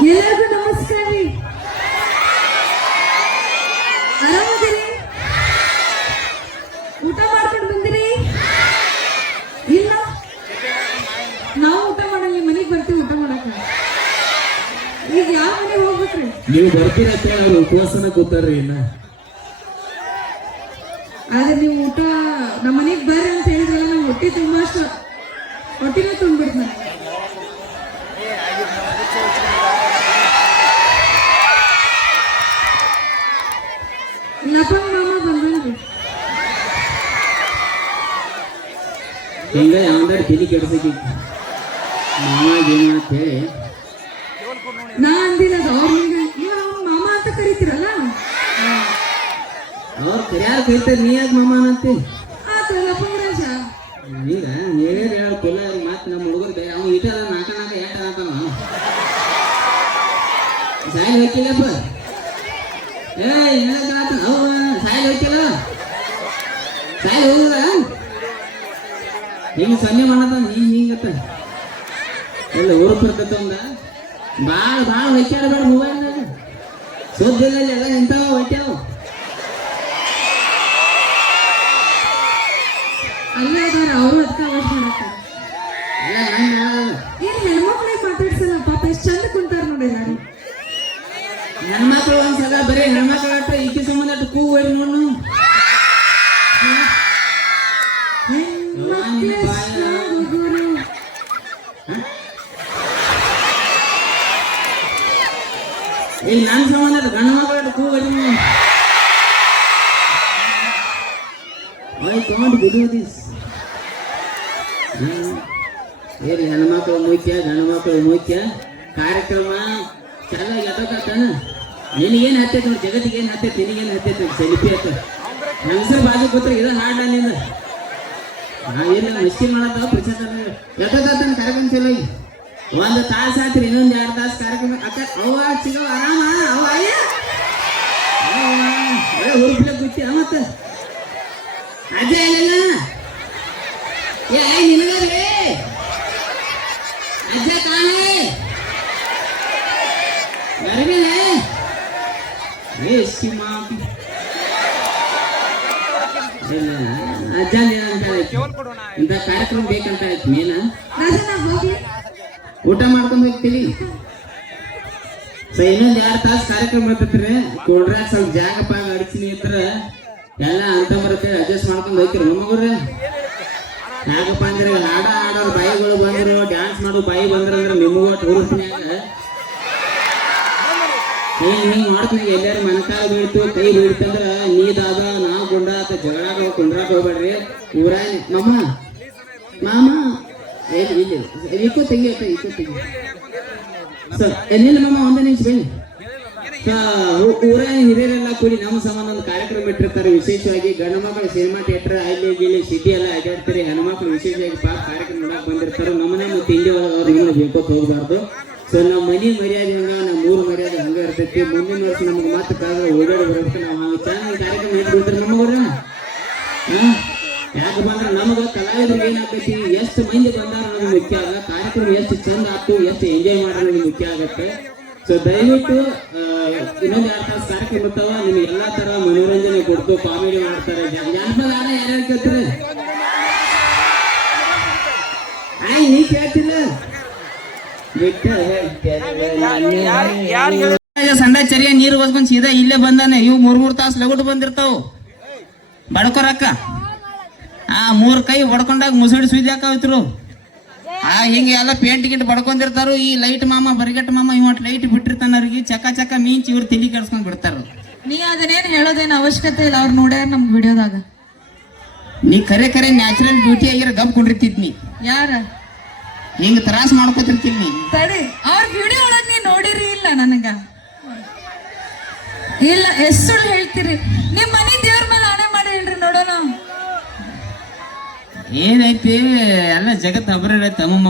ಎಲ್ಲರಿಗೂ ನಮಸ್ಕಾರ ರೀ. ಆರಾಮದಿರಿ? ಊಟ ಮಾಡ್ಕೊಂಡು ಬಂದಿರಿ? ಇಲ್ಲ? ನಾವು ಊಟ ಮಾಡಲ್ಲ ಮನೆಗೆ ಬರ್ತೀವಿ ಊಟ ಮಾಡಕ್ಕೆ ಈಗ ಯಾವ ಮನೆಗೆ ಹೋಗ್ಬೇಕ್ರಿ? ನೀವು ಬರ್ತೀರ ಅಂತ ಅವ್ರು ಉಪವಾಸನ ಕೂತಾರ್ರಿ ಇನ್ನ. ಆದ್ರೆ ನೀವು ಊಟ ನಮ್ಮ ಮನೆಗೆ ಬರ್ರಿ ಅಂತ ಹೇಳಿದ್ರೆ ನಾವು ಹೊಟ್ಟೆ ತುಂಬಾ ಅಷ್ಟು ಹೊಟ್ಟೆನ ತುಂಬಿಡ್ತು ಹಿಂಗ ಯಾವ್ದಾರು ತಲೆ ಕೆಡ್ಸಕ್ಕೆ ಅಂತ ಹೇಳಿ ನಾ ಅಂದಿಲ್ಲ ಅವ್ನ ಮಾಮ ಅಂತ ಕರಿತೀರಲ್ಲ? ಅವ್ರು ಕರ್ಯಾರ ಕರಿತಾರೆ ನೀ ಯಾಕೆ ಮಾಮ ರಾಜ ಈಗ ಹೇಳಿ ಹೇಳ ಕೊಲ್ಲ ಮತ್ತೆ ನಮ್ಮ ಹುಡುಗರು ಅವ್ನು ಇಟ್ಟ ನಾಕ ನಾಕ ಅಂತ ಸಾಯಿಲ್ ಹೋಯ್ತಿಲ್ಲಪ್ಪ ಏ ಏನಾಗ ಅವ ಸಾಯಿಲ್ ಹೋಯ್ತಿಲ್ಲ ಸಾಯಿಲ್ ಹೋಗುದ ಹಿಂಗ ಸನ್ನೆ ಮಾಡದ ನೀ ಹಿಂಗತ್ತ ಎಲ್ಲ ಊರು ಒಂದ ಭಾಳ ಭಾಳ ಹೊಯ್ತಾಡಬೇಡ ಮೊಬೈಲ್ನಾಗ ಸುದ್ದಿಲ್ಲ ಎಲ್ಲ ಇಂಥವ ಹೊಯ್ತಾವ ಅಲ್ಲೇ ಅದಾರ ಅವರು ಅದಕ್ಕೆ ಅವಾಯ್ಡ್ ಮಾಡತ್ತಾರ ಎಲ್ಲ ನನ್ನ ಏನು ಮಾತಾಡ್ಸಲ್ಲ ಪಾಪ ಎಷ್ಟು ಚಂದ ಕುಂತಾರ ನೋಡಿ ಎಲ್ಲಾರು. ಹೆಣ್ಮಕ್ಳು ಒಂದ್ಸಲ ಬರೀ ಹೆಣ್ಮಕ್ಳು ಈಕೆ ಸಂಬಂಧ ಅಟ್ಟು ಕೂಗು ನೋಡು ಈಗ ನನ್ನ ಸಂಬಂಧ ಗಂಡು ಮಕ್ಳು ಅಟ್ಟು ಕೂಗು ಐ ಕಾಂಟ್ ಬಿಲೀವ್ ದಿಸ್ ಏರಿ ಹೆಣ್ಮಕ್ಳು ಮುಖ್ಯ, ಗಂಡು ಮಕ್ಕಳು ಮುಖ್ಯ. ಕಾರ್ಯಕ್ರಮ ಚೆನ್ನಾಗಿ ಎತ್ತಕತ್ತ ನಿನಗೇನು ಹತ್ತೈತೆ ನೋಡಿ ಜಗತ್ತಿಗೆ ಏನು ಹತ್ತೈತೆ ನಿನಗೇನು ಹತ್ತೈತೆ ಸೆಲ್ಫಿ ಹತ್ತ. ಹೆಂಗಸರ್ ಬಾಜು ಕೂತ್ರೆ ಇದು ಹಾಡ ನಿಂದ ನಾ ಇಲ್ಲ ಮಿಸ್ಟಿ ಮಾಡತ್ತ ಪ್ರಚಾರ ಎತ್ತಕತ್ತ ಕಾರ್ಯಕ್ರಮ ಚಲೋ ಈಗ ಒಂದು ತಾಸು ಆತ್ರಿ ಇನ್ನೊಂದು ಎರಡು ತಾಸು ಕಾರ್ಯಕ್ರಮ. ಅಕ್ಕ ಅವ್ವ ಸಿಗೋ ಆರಾಮ ಅವ ಅಯ್ಯ. ಹುರುಪ್ಲೆ ಕೂತಿ ಮತ್ತ. ಅಜ್ಜ ಏನಿಲ್ಲ? ಏ ನಿನಗರೇ? ಅಜ್ಜ ಕಾಣೆ? ಗರ್ಭಿಣೆ ಏ ಸಿಮಾ ಇಲ್ಲ ಅಜ್ಜ ಕಾರ್ಯಕ್ರಮ ಬೇಕಂತ ಆಯ್ತು ಮೇನ ಹೋಗ್ಲಿ ಊಟ ಮಾಡ್ಕೊಂಡು ಹೋಗ್ತೀವಿ. ಇನ್ನೊಂದ್ ಎರಡ್ ತಾಸು ಕಾರ್ಯಕ್ರಮ ಬರ್ತೈತ್ರಿ ಕೊಡ್ರಾಗ ಸ್ವಲ್ಪ ಜಾಗಪ್ಪ ಪಾಗ ಇದ್ರ ಎಲ್ಲ ಅಂತ ಬರುತ್ತೆ ಅಡ್ಜಸ್ಟ್ ಮಾಡ್ಕೊಂಡು ಹೋಗ್ತೀರಿ ನಮಗ್ರಿ ಯಾಕಪ್ಪ ಅಂದ್ರೆ ಹಾಡ ಹಾಡೋರು ಬಾಯಿಗಳು ಬಂದ್ರು ಡ್ಯಾನ್ಸ್ ಮಾಡೋ ಬಾಯಿ ಬಂದ್ರ ಅಂದ್ರೆ ನಿಮಗೂ ಒಟ್ಟು ಹುರುಪಿನ್ಯಾಗ ಹಿಂಗ್ ಮಾಡ್ತೀನಿ. ಎಲ್ಲಾರು ಮನಕಾಲ ಬೀಳ್ತು, ಕೈ ಬೀಳ್ತಂದ್ರ ನೀದಾದ ನಾ ಗುಂಡ ಆತ, ಜಗಳಾಗ ಕುಂಡ್ರಾಕ ಹೋಗ್ಬೇಡ್ರಿ. ಊರಾಗ ಮಮ್ಮ ಮಾಮ. ಇಲ್ಲಿ ಸರ್ ಹಿರಿಯರೆಲ್ಲ ಕೂಡಿ ನಮ್ಮ ಸಂಬಂಧ ಒಂದು ಕಾರ್ಯಕ್ರಮ ಇಟ್ಟಿರ್ತಾರೆ. ವಿಶೇಷವಾಗಿ ಗಂಡು ಮಕ್ಕಳು ಸಿನಿಮಾ ಥಿಯೇಟರ್ ಅಲ್ಲಿ ಇಲ್ಲಿ ಸಿಟಿ ಎಲ್ಲ ಅಡ್ಡಾಡ್ತಾರೆ. ಹೆಣ್ಮಕ್ಳು ವಿಶೇಷವಾಗಿ ಪಾಪ ಕಾರ್ಯಕ್ರಮ ನೋಡಕ್ ಬಂದಿರ್ತಾರೆ. ನಮ್ಮನೆ ಮತ್ತು ತಿಂಡಿ ಒಳಗೆ ಇನ್ನೂ ಬೇಕೋತ್ ಹೋಗ್ಬಾರ್ದು. ಸೊ ನಮ್ಮ ಮನೆ ಮರ್ಯಾದೆ ಹಂಗ ನಮ್ಮ ಊರು ಮರ್ಯಾದೆ ಹಂಗ ಇರ್ತೈತಿ. ಮುಂದಿನ ವರ್ಷ ನಮ್ಗೆ ಮತ್ತೆ ಕಾದ್ರೆ ಓಡಾಡಿ ಬರ್ಬೇಕು ನಾವು ಚೆನ್ನಾಗಿ ಕಾರ್ಯಕ್ರಮ ಇಟ್ಬಿಡ್ತಾರೆ ನಮ್ಮ ಊರ ಬಂದ್ರೆ ನಮಗ ಕಲಾವಿದ್ರಿಗೆ ಏನಾಗ್ತೈತಿ ಎಷ್ಟು ಮಂದಿ ಬಂದಾರ ನಮ್ಗೆ ಮುಖ್ಯ ಅಲ್ಲ ಕಾರ್ಯಕ್ರಮ ಎಷ್ಟು ಚಂದ ಆಯ್ತು ಎಷ್ಟು ಎಂಜಾಯ್ ನಮ್ಗೆ ಮುಖ್ಯ ಆಗತ್ತೆ. ಸೊ ದಯವಿಟ್ಟು ಇನ್ನೊಂದು ಎರಡು ತಾಸು ಕಾರ್ಯಕ್ರಮ ಇರ್ತಾವ ನಿಮ್ಗೆ ಎಲ್ಲಾ ತರ ಮನೋರಂಜನೆ ಕೊಡ್ತು ಕಾಮಿಡಿ ಮಾಡ್ತಾರೆ. ಜನ- ಜಾನಪದ ಹಾಡ ಯಾರ್ಯಾರು ಕೇಳ್ತಾರೆ? ಆಯ್ ನೀ ಕೇಳ್ತಿಲ್ಲ? ಸಂಡ ಚರಿಯ ನೀರು ಬಸ್ಕೊಂಡ್ ಸೀದಾ ಇಲ್ಲೇ ಬಂದಾನೆ. ಇವು ಮೂರ್ ಮೂರ್ ತಾಸು ಲಗುಟ್ ಬಂದಿರ್ತಾವ. ಬಡ್ಕೊರಕ್ಕ ಆ ಮೂರ್ ಕೈ ಹೊಡ್ಕೊಂಡಾಗ ಮುಸುಡಿ ಸುದ್ದಿ ಹಾಕಾವಿತ್ರು. ಆ ಹಿಂಗೆ ಎಲ್ಲ ಪೇಂಟ್ ಗಿಂಟ್ ಬಡ್ಕೊಂಡಿರ್ತಾರು ಈ ಲೈಟ್ ಮಾಮ ಬರಿಗಟ್ಟ ಮಾಮ ಇವತ್ತು ಲೈಟ್ ಬಿಟ್ಟಿರ್ತಾನ ಅವ್ರಿಗೆ ಚಕ ಚಕ ಮೀಂಚಿ ಇವ್ರು ತಿಳಿ ಕೆಡ್ಸ್ಕೊಂಡ್ ಬಿಡ್ತಾರ. ನೀ ಅದನ್ನೇನ್ ಹೇಳೋದೇನು ಅವಶ್ಯಕತೆ ಇಲ್ಲ ಅವ್ರು ನೋಡ್ಯಾರ ನಮ್ ವಿಡಿಯೋದಾಗ. ನೀ ಕರೆ ಕರೆ ನ್ಯಾಚುರಲ್ ಬ್ಯೂಟಿ ಆಗಿರೋ ಗಪ್ ಕುಂಡಿರ್ತಿದ್ ನೀ ಯಾರ? ಹಿಂಗ ತ್ರಾಸ ಮಾಡ್ಕೊತಿರ್ತೀನಿ ತಡಿ ಅವ್ರ ವಿಡಿಯೋ ಒಳಗ್ ನೀ ನೋಡಿರಿ ಇಲ್ಲ ನನಗ. ಇಲ್ಲ ಎಷ್ಟು ಹೇಳ್ತೀರಿ? ನಿಮ್ ಮನೆ ದೇವ್ರ ಏನೈತಿ? ಎಲ್ಲ ಜಗತ್ತು ಅಬ್ರ ತಮ್ಮ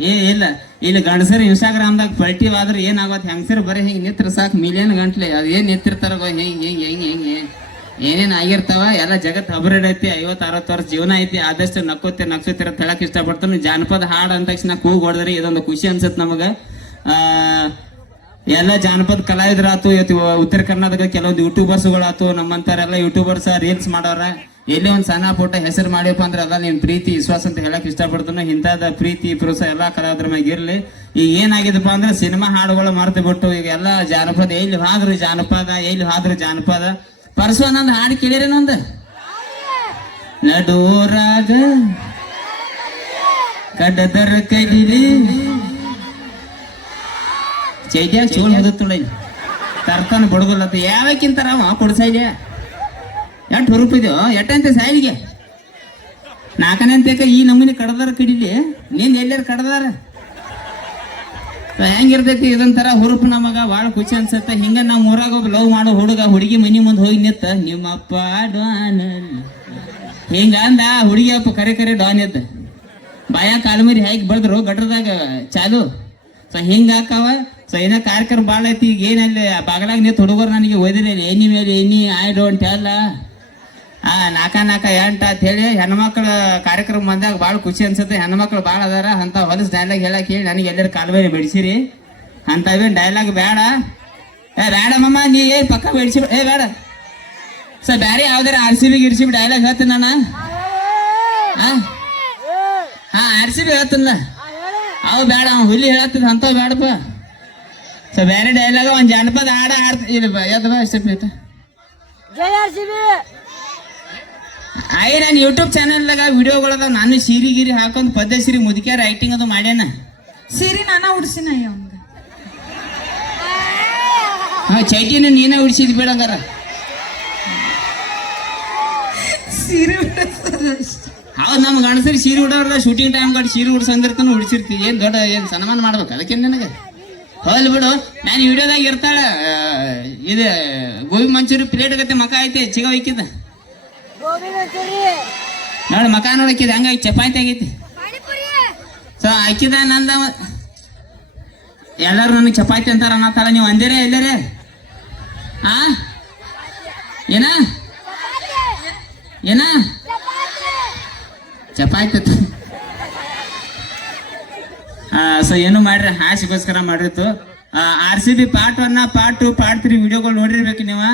ಏ, ಇಲ್ಲ. ಇಲ್ಲಿ ಗಂಡಸರು ಇನ್ಸ್ಟಾಗ್ರಾಮ್ದಾಗ ಪಲ್ಟಿವ್ ಆದ್ರೆ ಏನಾಗತ್ತೆ ಹೆಂಗಸರ್ ಬರೀ ಹಿಂಗೆ ನಿತ್ರ ಸಾಕು, ಮಿಲಿಯನ್ ಗಂಟ್ಲೆ. ಅದು ಏನು ನಿಂತಿರ್ತಾರ ಹಿಂಗೆ ಹಿಂಗೆ, ಹೆಂಗೆ ಹೆಂಗೆ ಏನೇನು ಆಗಿರ್ತಾವ? ಎಲ್ಲ ಜಗತ್ತು ಅಬ್ರೇಡ್ ಐತಿ. ಐವತ್ತು ಅರವತ್ತು ವರ್ಷ ಜೀವನ ಐತಿ. ಆದಷ್ಟು ನಕ್ಕೋತಿ ನಕ್ಸೋತಿರ ತಳಕ್ ಇಷ್ಟಪಡ್ತಾನೆ. ಜಾನಪದ ಹಾಡು ಅಂದ ತಕ್ಷಣ ಕೂಗ್ ಹೊಡೆದ್ರಿ ಇದೊಂದು ಖುಷಿ ಅನ್ಸುತ್ತೆ ನಮಗೆ. ಎಲ್ಲ ಜಾನಪದ ಕಲಾವಿದರಾತು ಇವತ್ತು ಉತ್ತರ ಕರ್ನಾಟಕ ಕೆಲವೊಂದು ಯೂಟ್ಯೂಬರ್ಸ್ಗಳಾತು ನಮ್ಮಂತಾರೆಲ್ಲ ಯೂಟ್ಯೂಬರ್ಸ್ ರೀಲ್ಸ್ ಮಾಡೋರ. ಎಲ್ಲಿ ಒಂದು ಸಣ್ಣ ಪುಟ್ಟ ಹೆಸರು ಮಾಡಿಪ್ಪ ಅಂದ್ರೆ ಅಲ್ಲ ನಿಮ್ಮ ಪ್ರೀತಿ, ವಿಶ್ವಾಸ ಅಂತ ಹೇಳಕ್ ಇಷ್ಟಪಡ್ತಾನೆ ಇಂಥದ ಪ್ರೀತಿ ಪ್ರೋತ್ಸಾಹ ಎಲ್ಲಾ ಕಲಾವಿದ್ರ ಮ್ಯಾಗ ಇರ್ಲಿ. ಈಗ ಏನಾಗಿದಪ್ಪ ಅಂದ್ರೆ ಸಿನಿಮಾ ಹಾಡುಗಳು ಮರೆತು ಬಿಟ್ಟು ಈಗ ಎಲ್ಲ ಜಾನಪದ, ಎಲ್ಲಿ ಹಾದ್ರು ಜಾನಪದ, ಎಲ್ಲಿ ಹಾದ್ರು ಜಾನಪದ. ಪರಸು ನಂದು ಹಾಡು ಕೇಳಿರೇನೊಂದು ನಡೋರಾಗ ಕಡದರ ಕೈಲಿ. ಚೋಲ್ ಚೋಳ್ ಹೋದತ್ತುಳ ತರ್ತಾನ ಬಡದಲ್ಲ ಯಾವಕ್ಕಿಂತಾರ ಅವ ಕೊಡ್ಸೈದೆ ಎಷ್ಟು ಹುರುಪ್ ಇದೆಯೋ? ಎಟ್ಟಂತೆ ಸಾಯಿಗೆ ನಾಲ್ಕನೇ ಅಂತೇಕ ಈ ನಮೂನಿ ಕಡದಾರ ಕಡಿಲಿ? ನೀನ್ ಎಲ್ಲಾರು ಕಡದಾರ? ಹೆಂಗಿರ್ತೈತಿ ಇದೊಂಥರ ಹುರುಪು ನಮಗ ಭಾಳ ಖುಷಿ ಅನ್ಸತ್ತ. ಹಿಂಗ ನಮ್ಮ ಊರಾಗ ಒಬ್ಬ ಲವ್ ಮಾಡೋ ಹುಡುಗ, ಹುಡುಗಿ ಮನಿ ಮುಂದೆ ಹೋಗಿ ನಿತ್ತ ನಿಮ್ಮಪ್ಪ ಡಾನ್ ಹಿಂಗ ಅಂದ, ಹುಡುಗಿ ಅಪ್ಪ ಕರೆ ಕರೆ ಡಾನ್ ಎದ್ದ. ಬಾಯ ಕಾಲ್ಮರಿ ಹೇಗೆ ಬಡದ್ರು, ಗಟ್ರದಾಗ, ಚಾಲು. ಸೊ ಹಿಂಗ ಹಾಕವ ಸೊ ಏನೋ ಕಾರ್ಯಕ್ರಮ ಭಾಳ ಐತಿ, ಈಗ ಏನಲ್ಲಿ ಬಾಗಲಾಗ ನಿಂತು ಹುಡುಗರು ನನಗೆ ಓದಿರಿ ಎನಿ ಮೇಲೆ ಎನಿ ಐ ಡೋಂಟ್ ಅಲ್ಲ ಆ, ನಾಕ ನಾಕ ಎಂಟ ಅಂತ ಹೇಳಿ ಹೆಣ್ಮಕ್ಳ ಕಾರ್ಯಕ್ರಮ ಬಂದಾಗ ಭಾಳ ಖುಷಿ ಅನ್ಸುತ್ತೆ. ಹೆಣ್ಮಕ್ಳು ಭಾಳ ಅದಾರ. ಅಂತ ಹೊಲಸ್ ಡೈಲಾಗ್ ಹೇಳಕ್ ಹೇಳಿ ನನಗೆ ಎಲ್ಲರ ಕಾಲುವೆ ಬಿಡಿಸಿರಿ. ಅಂತವೇನು ಡೈಲಾಗ್ ಬೇಡ. ಏ, ಬೇಡ ಮಮ್ಮ ನೀ ಏ, ಪಕ್ಕ ಬಿಡಿಸಿ ಏ, ಬೇಡ. ಸರ್ ಬೇರೆ ಯಾವ್ದಾರ ಆರ್ ಸಿ ಬಿ ಗಿರ್ಸಿ ಬಿ ಡೈಲಾಗ್ ಹೇಳ್ತೀನಿ ನಾನು. ಹಾ ಹಾ ಆರ್ ಸಿ ಬಿ ಹೇಳ್ತಿಲ್ಲ ಅವು ಬೇಡ, ಅವ ಹುಲಿ ಹೇಳತ್ತದ ಅಂಥವು ಬೇಡಪ್ಪ ಸೊ ಬೇರೆ ಡೈಲಾಗ ಒಂದು ಜನಪದ ಹಾಡ ಹಾಡ್ತ ಇದು ಎದ್ದು ಬಾ ಸಿ ಪ್ಲೇಟ್ ಆಯ್ ನಾನು ಯೂಟ್ಯೂಬ್ ಚಾನಲ್ದಾಗ ವಿಡಿಯೋಗಳದ ನಾನು ಸೀರಿ ಗಿರಿ ಹಾಕೊಂಡು ಪದ್ಯ ಸಿರಿ ಮುದುಕ್ಯ ರೈಟಿಂಗ್ ಅದು ಮಾಡ್ಯಾನ. ಸೀರೆ ನಾನ ಉಡ್ಸಿನ ಅವಂಗ ಹಾ ಚೈಟಿನ ನೀನೇ ಉಡ್ಸಿದ್ ಬೇಡಂಗಾರ ಸೀರೆ. ಹೌದು ನಮ್ಮ ಗಣಸರಿ ಸೀರೆ ಉಡೋರ್ದ ಶೂಟಿಂಗ್ ಟೈಮ್ ಗಾಡಿ ಸೀರೆ ಉಡ್ಸಂದಿರ್ತಾನ ಉಡ್ಸಿರ್ತಿ. ಏನ್ ದೊಡ್ಡ ಏನ್ ಸನ್ಮಾನ ಮಾಡ್ಬೇಕು ಅದಕ್ಕೆ ನನಗೆ? ಹೋಲ್ ಬಿಡು. ನಾನು ವಿಡಿಯೋದಾಗ ಇರ್ತಾಳ ಇದು ಗೋಬಿ ಮಂಚೂರಿ ಪ್ಲೇಟ್ ಗತೆ ಮಕ ಐತೆ ಚಿಗ ಐಕಿದ ನೋಡಿ ಮಕ ನೋಡಕ್ಕಿದ ಹಂಗಾಗಿ ಚಪಾತಿ ಆಗೈತಿ ಸೊ, ಹಾಕಿದ ನಂದ ಎಲ್ಲರೂ ನನಗೆ ಚಪಾತಿ ಅಂತಾರ ಅನ್ನತ್ತಾರ, ನೀವು ಅಂದಿರೇ ಎಲ್ಲರೇ? ಆ? ಏನ? ಏನ? ಚಪಾತಿ ಸೊ, ಏನು ಮಾಡ್ರಿ, ಹಾಸಿಗೋಸ್ಕರ ಮಾಡಿರ್ತು. R C B part one, part two, part three, ವಿಡಿಯೋಗಳು ನೋಡಿರ್ಬೇಕು ನೀವು.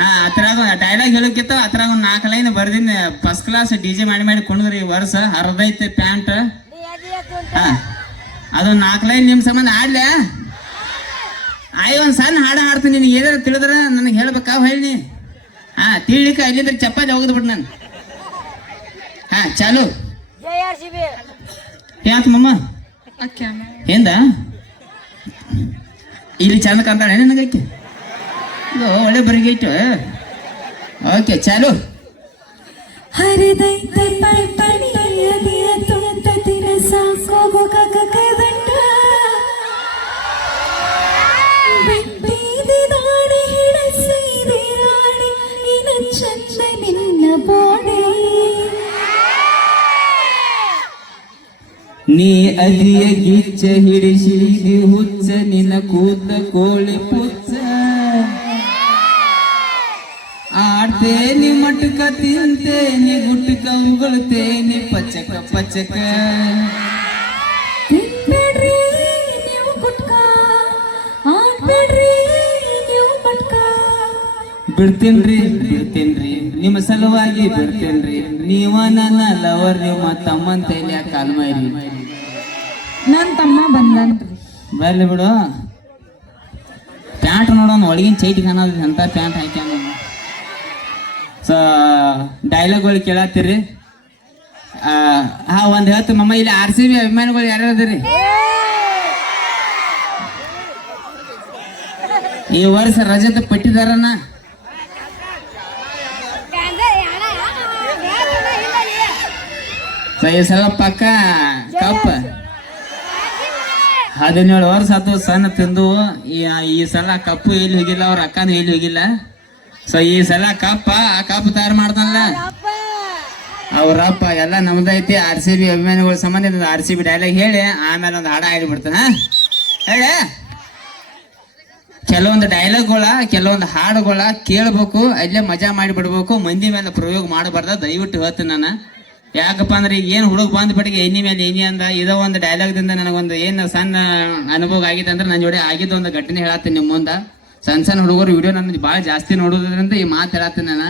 ಹಾ ಅದ್ರಾಗ ಡೈಲಾಗ್ ಹೇಳಕ್ಕಿತ್ತು ಅದ್ರಾಗ ಒಂದು ನಾಲ್ಕು ಲೈನ್ ಬರ್ದಿನಿ. ಫಸ್ಟ್ ಕ್ಲಾಸ್ ಡಿ ಜೆ ಮಾಡಿ ಮಾಡಿ ಕುಣಿದ್ರಿ ಈ ವರ್ಷ. ಹರಿದೈತೆ ಪ್ಯಾಂಟ್ ಹಾ ಅದೊಂದು ನಾಲ್ಕು ಲೈನ್ ನಿಮ್ಮ ಸಂಬಂಧ ಆಡ್ಲೆ? ಆಯ್ ಒಂದು ಸಣ್ಣ ಹಾಡು ಹಾಡ್ತೀನಿ. ನಿನಗೆ ಏನಾರ ತಿಳಿದ್ರೆ ನನಗೆ ಹೇಳ್ಬೇಕಾ ಹೇಳಿ ಹಾ ತಿಳಿಕ ಇಲ್ಲಿಂದ್ರೆ ಚಪ್ಪಾತಿ ಹೋಗದ್ ಬಿಟ್ಟು ನಾನು. ಹಾ ಚಾಲು. ಯಾತ್ ಮಮ್ಮ. ಏಂದ ಇಲ್ಲಿ ಚಂದ ಕಂತಾಳೆ ನನಗೈತಿ? ಒಳ್ಳೆ ಬರಿಗೈತು ಓಕೆ ಚಾಲು. ಹರಿದೈತೆ ತುಂಟ ಹಿಡಸಿದೆ ರಾಣಿ ಚಂದ ನಿನ್ನ ನೀ ಅದಿಯ ಗಿಚ್ಚ ಹಿಡಿಸಿದಿ ಹುಚ್ಚ ನಿನ್ನ ಕೂತ ಕೋಳಿ ಪುಚ್ಚ. ಆಡ್ತೇನಿ ಮಟಕ ತಿಂತೇನೆ ಗುಟ್ಟಕ ಉಗಳ್ತೇನೆ ಪಚಕ ಪಚಕ. ನೀವು ನೀವು ಬಿಡ್ತೇನ್ರಿ ಬಿಡ್ತೇನ್ರಿ ನಿಮ್ಮ ಸಲುವಾಗಿ ಬಿಡ್ತೇನ್ರಿ. ನೀವ ನನ್ನ ಲವರ್ ನಿಮ್ಮ ತಮ್ಮನ ತೈಲಿ ಕಾಲ್ ಮಾಡಿ ನನ್ ತಮ್ಮ ಬಂದನ್ರಿ. ಬರ್ಲಿ ಬಿಡು. ಪ್ಯಾಂಟ್ ನೋಡೋಣ ಒಳಗಿನ ಚೈಟಿ ಕಾಣೋದು ಅಂತ ಪ್ಯಾಂಟ್ ಹಾಕ್ಯಾನ. ಸೊ ಡೈಲಾಗ್ಗಳು ಕೇಳತ್ತೀರಿ. ಹಾ, ಒಂದು ಹೇಳ್ತು ಮಮ್ಮ, ಇಲ್ಲಿ ಆರ್ ಸಿ ಬಿ ಅಭಿಮಾನಿಗಳು ಯಾರ್ಯಾರು ಇದ್ರಿ ಈ ವರ್ಷ ರಜತ ಪಟ್ಟಿದಾರನ? ಈ ಸಲ ಪಕ್ಕ ಕಪ್ಪ ಹದಿನೇಳು ವರ್ಷ ಆತು ಸಣ್ಣ ತಿಂದು, ಈ ಈ ಸಲ ಕಪ್ಪು ಎಲ್ಲಿ ಹೋಗಿಲ್ಲ, ಅವ್ರ ಅಕ್ಕನೂ ಎಲ್ಲಿ ಹೋಗಿಲ್ಲ. ಸೊ ಈ ಸಲ ಕಪ್ಪ, ಆ ಕಪ್ ತಯಾರು ಮಾಡ್ತಾನಲ್ಲ? ಅವ್ರಪ್ಪ, ಎಲ್ಲ ನಮ್ದೈತಿ ಆರ್ ಸಿ ಬಿ ಅಭಿಮಾನಿಗಳ ಸಂಬಂಧ ಆರ್ ಸಿ ಬಿ ಡೈಲಾಗ್ ಹೇಳಿ, ಆಮೇಲೆ ಒಂದು ಹಾಡ ಹಾಡಿಬಿಡ್ತಾನ ಹೇಳಿ? ಕೆಲವೊಂದು ಡೈಲಾಗ್ಗಳ ಕೆಲವೊಂದು ಹಾಡುಗಳ ಕೇಳ್ಬೇಕು, ಅಲ್ಲೇ ಮಜಾ ಮಾಡಿ ಬಿಡ್ಬೇಕು, ಮಂದಿ ಮೇಲೆ ಪ್ರಯೋಗ ಮಾಡಬಾರ್ದ, ದಯವಿಟ್ಟು ಹೇಳ್ತೀನಿ ನಾನು. ಯಾಕಪ್ಪ ಅಂದ್ರೆ ಈಗ ಏನು ಹುಡುಗ ಬಂದ ಎಣ್ಣಿ ಮೇಲೆ ಎನ್ನಿ ಅಂದ, ಇದೋ ಒಂದು ಡೈಲಾಗ್ದಿಂದ ನನಗೊಂದು ಏನು ಸಣ್ಣ ಅನುಭವ ಆಗಿದೆ ಅಂದ್ರೆ ನನ್ನ ಜೋಡಿ ಆಗಿದ್ದು ಒಂದು ಘಟನೆ ಹೇಳತ್ತೀನಿ ನಿಮ್ಮ ಮುಂದೆ. ಸಣ್ಣ ಸಣ್ಣ ಹುಡುಗರು ವಿಡಿಯೋ ನನ್ನ ಭಾಳ ಜಾಸ್ತಿ ನೋಡೋದ್ರಿಂದ ಈ ಮಾತು ನಾನು.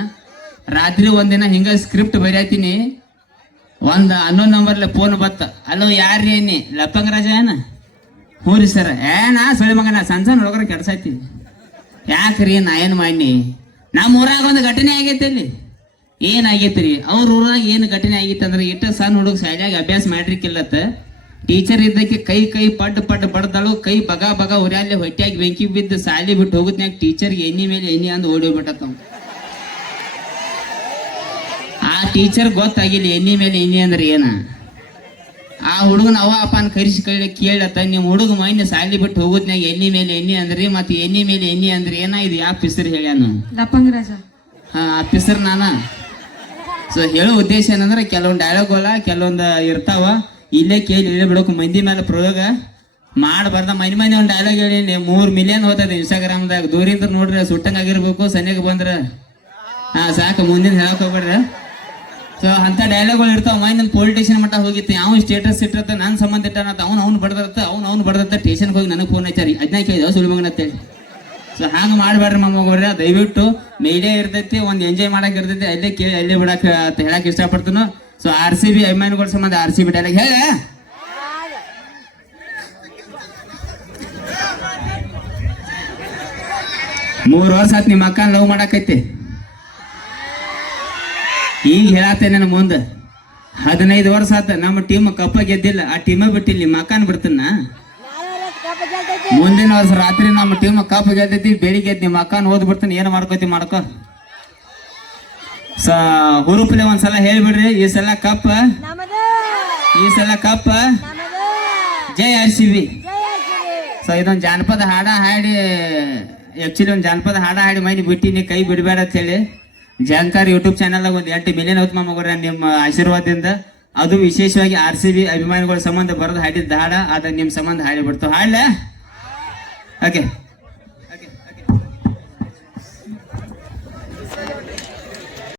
ರಾತ್ರಿ ಒಂದಿನ ಹಿಂಗೆ ಸ್ಕ್ರಿಪ್ಟ್ ಬರೆಯತ್ತೀನಿ. ಒಂದು ಹನ್ನೊಂದು ನಂಬರ್ಲೆ ಫೋನ್ ಬತ್ತ. ಅಲ್ಲೋ ಯಾರ್ರಿ ಏನಿ ಲಪ್ಪಂಗ ರಾಜ ಏನ? ಹ್ಞೂ ರೀ ಸರ್ ಏ, ನಾ ಸುಳಿ ಮಗನ. ಸಣ್ಣ ಸಣ್ಣ ಹುಡುಗರ ಕೆಡ್ಸೈತಿ ಯಾಕ್ರಿ ನಾ ಏನು ಮಾಡಿ ನಮ್ಮ ಊರಾಗ ಒಂದು ಘಟನೆ ಆಗೈತೆ ಅಲ್ಲಿ. ಏನಾಗೈತ್ರಿ ರೀ? ಅವ್ರ ಊರಾಗ ಏನು ಘಟನೆ ಆಗಿತ್ತಂದ್ರೆ ಇಟ್ಟ ಸಣ್ಣ ಹುಡುಗ ಸಹಜಾಗಿ ಅಭ್ಯಾಸ ಮಾಡ್ರಿಕ್ಕಿಲ್ಲತ್ತ ಟೀಚರ್ ಇದ್ದಕ್ಕೆ ಕೈ ಕೈ ಪಡ್ ಪಡ್ ಬಡ್ದಳು ಕೈ ಬಗ ಬಗ ಉರ್ಯಾಲೆ ಹೊಟ್ಟಿಯಾಗಿ ಬೆಂಕಿ ಬಿದ್ದು ಸಾಲಿ ಬಿಟ್ಟು ಹೋಗುತ್ನ್ಯಾಗ ಟೀಚರ್ಗೆ ಎಣ್ಣಿ ಮೇಲೆ ಎಣ್ಣಿ ಅಂದು ಓಡಿ ಹೋಗ್ಬಿಟ್ಟತ್ ನಾವು ಆ ಟೀಚರ್ ಗೊತ್ತಾಗಿಲ್ಲ ಎಣ್ಣಿ ಮೇಲೆ ಎಣ್ಣಿ ಅಂದ್ರೆ ಏನ? ಆ ಹುಡುಗನ ಅವ ಅಪ್ಪನ ಕರಿಸಿ ಕೈ ಕೇಳತ್ತ ನಿಮ್ಮ ಹುಡುಗ ಮೈನ ಸಾಲಿ ಬಿಟ್ಟು ಹೋಗುತ್ನ್ಯಾಗ ಎಣ್ಣಿ ಮೇಲೆ ಎಣ್ಣಿ ಅಂದ್ರಿ ಮತ್ತೆ ಎಣ್ಣಿ ಮೇಲೆ ಎಣ್ಣಿ ಅಂದ್ರೆ ಏನ? ಇದು ಯಾವ ಪಿಸರ್ ಹೇಳ್ಯಾನು? ಹಾ ಆ ಪಿಸರ್ ನಾನ. ಸೊ ಹೇಳೋ ಉದ್ದೇಶ ಏನಂದ್ರೆ ಕೆಲವೊಂದು ಡೈಲಾಗ್ ಅಲ್ಲ ಕೆಲವೊಂದು ಇರ್ತಾವ. ಇಲ್ಲೇ ಕೇಳಿ ಇಲ್ಲೇ ಬಿಡೋಕು ಮಂದಿ ಮೇಲೆ ಪ್ರಯೋಗ ಮಾಡಬಾರ್ದ. ಮನೆ ಮನೆ ಒಂದು ಡೈಲಾಗ್ ಹೇಳಿ ಮೂರು ಮಿಲಿಯನ್ ಹೋಗ್ತದೆ ಇನ್ಸ್ಟಾಗ್ರಾಮ್ದಾಗ ದೂರಿಂದ ನೋಡ್ರಿ ಸುಟ್ಟಂಗ್ ಆಗಿರ್ಬೇಕು ಸನ್ಯಾಗ ಬಂದ್ರ. ಹಾ, ಸಾಕು, ಮುಂದಿನ ಹೇಳಕ್ ಹೋಗ್ಬೇಡ್ರಿ. ಸೊ ಅಂತ ಡೈಲಾಗ್ಗಳು ಇರ್ತಾವ. ಮೈನ್ ಪೊಲಿಟಿಷಿಯನ್ ಮಟ್ಟ ಹೋಗಿತ್ತು. ಯಾವ ಸ್ಟೇಟಸ್ ಇಟ್ಟಿರ್ತ ನನ್ನ ಸಂಬಂಧ ಇಟ್ಟಾನಂತ, ಅವ್ನು ಅವ್ನು ಬಡ್ದತ್ತ, ಅವ್ನು ಅವ್ನು ಬಡ್ದತ್ತ ಸ್ಟೇಷನ್ಗೆ ಹೋಗಿ ನನಗೆ ಫೋನ್ ಹಚ್ಚಾರಿ. ಅದನ್ನ ಕೇಳಿದ ಸುಳಿ ಮಗನ ಅಂತೇಳಿ ಸೊ ಹಂಗೆ ಮಾಡಬೇಡ್ರಿ ಮೊಮ್ಮಗವ್ರೆ ದಯವಿಟ್ಟು ಮೀಡಿಯಾ ಇರ್ತೈತಿ, ಒಂದು ಎಂಜಾಯ್ ಮಾಡಕ್ ಇರ್ತೈತಿ. ಅಲ್ಲೇ ಕೇಳಿ, ಅಲ್ಲೇ ಬಿಡಕ್ಕೆ ಅಂತ ಹೇಳಕ್ ಇಷ್ಟಪಡ್ತೀನಿ. ಸೊ ಆರ್ ಸಿ ಬಿ ಅಭಿಮಾನಿಗಳ ಸಂಬಂಧ ಆರ್ ಸಿ ಬಿ ಡೈಲಾಗ್ ಹೇಳ. ಮೂರು ವರ್ಷ ಆತ್ ನಿಮ್ಮ ಅಕ್ಕ ಲವ್ ಮಾಡಾಕೈತಿ. ಈಗ ಹೇಳತ್ತೇನೆ ನನ್ನ ಮುಂದೆ. ಹದಿನೈದು ವರ್ಷ ಆತ ನಮ್ಮ ಟೀಮ್ ಕಪ್ಪ ಗೆದ್ದಿಲ್ಲ. ಆ ಟೀಮ ಬಿಟ್ಟಿಲ್ಲ, ನಿಮ್ಮ ಅಕ್ಕನ ಬಿಡ್ತನ್ನ ಮುಂದಿನ ವರ್ಷ ರಾತ್ರಿ ನಮ್ಮ ಟೀಮ್ ಕಪ್ ಗೆದ್ದೈತಿ, ಬೆಳಿಗ್ಗೆ ನಿಮ್ಮ ಅಕ್ಕನ ಓದ್ ಬಿಡ್ತಾನೆ, ಏನು ಮಾಡ್ಕೋತಿ ಮಾಡ್ಕೋ. ಸ ಹುರುಪ್ಲೆ ಒಂದ್ಸಲ ಹೇಳ್ಬಿಡ್ರಿ ಈ ಸಲ ಕಪ್ಪ. ಈ ಸಲ ಕಪ್ಪ. ಜೈ ಆರ್ ಸಿ ಬಿ ಸೊ ಇದೊಂದು ಜಾನಪದ ಹಾಡ ಹಾಡಿ ಆಕ್ಚುಲಿ ಒಂದು ಜಾನಪದ ಹಾಡ ಹಾಡಿ ಮೈನಿ ಬಿಟ್ಟಿನಿ ಕೈ ಬಿಡಬೇಡ ಅಂತ ಹೇಳಿ. ಜಾನ್ಕಾರ್ ಯೂಟ್ಯೂಬ್ ಚಾನಲ್ದಾಗ ಒಂದು ಎಂಟು ಮಿಲಿಯನ್ ಹೋತ್ ಮಗರ ನಿಮ್ಮ ಆಶೀರ್ವಾದದಿಂದ. ಅದು ವಿಶೇಷವಾಗಿ ಆರ್ ಸಿ ಬಿ ಅಭಿಮಾನಿಗಳ ಸಂಬಂಧ ಬರೆದು ಹಾಡಿದ್ದ ಹಾಡ ಅದ ನಿಮ್ಮ ಸಂಬಂಧ ಹಾಡಿ ಬಿಡ್ತು. ಹಾಡ್ಲಾ? ಓಕೆ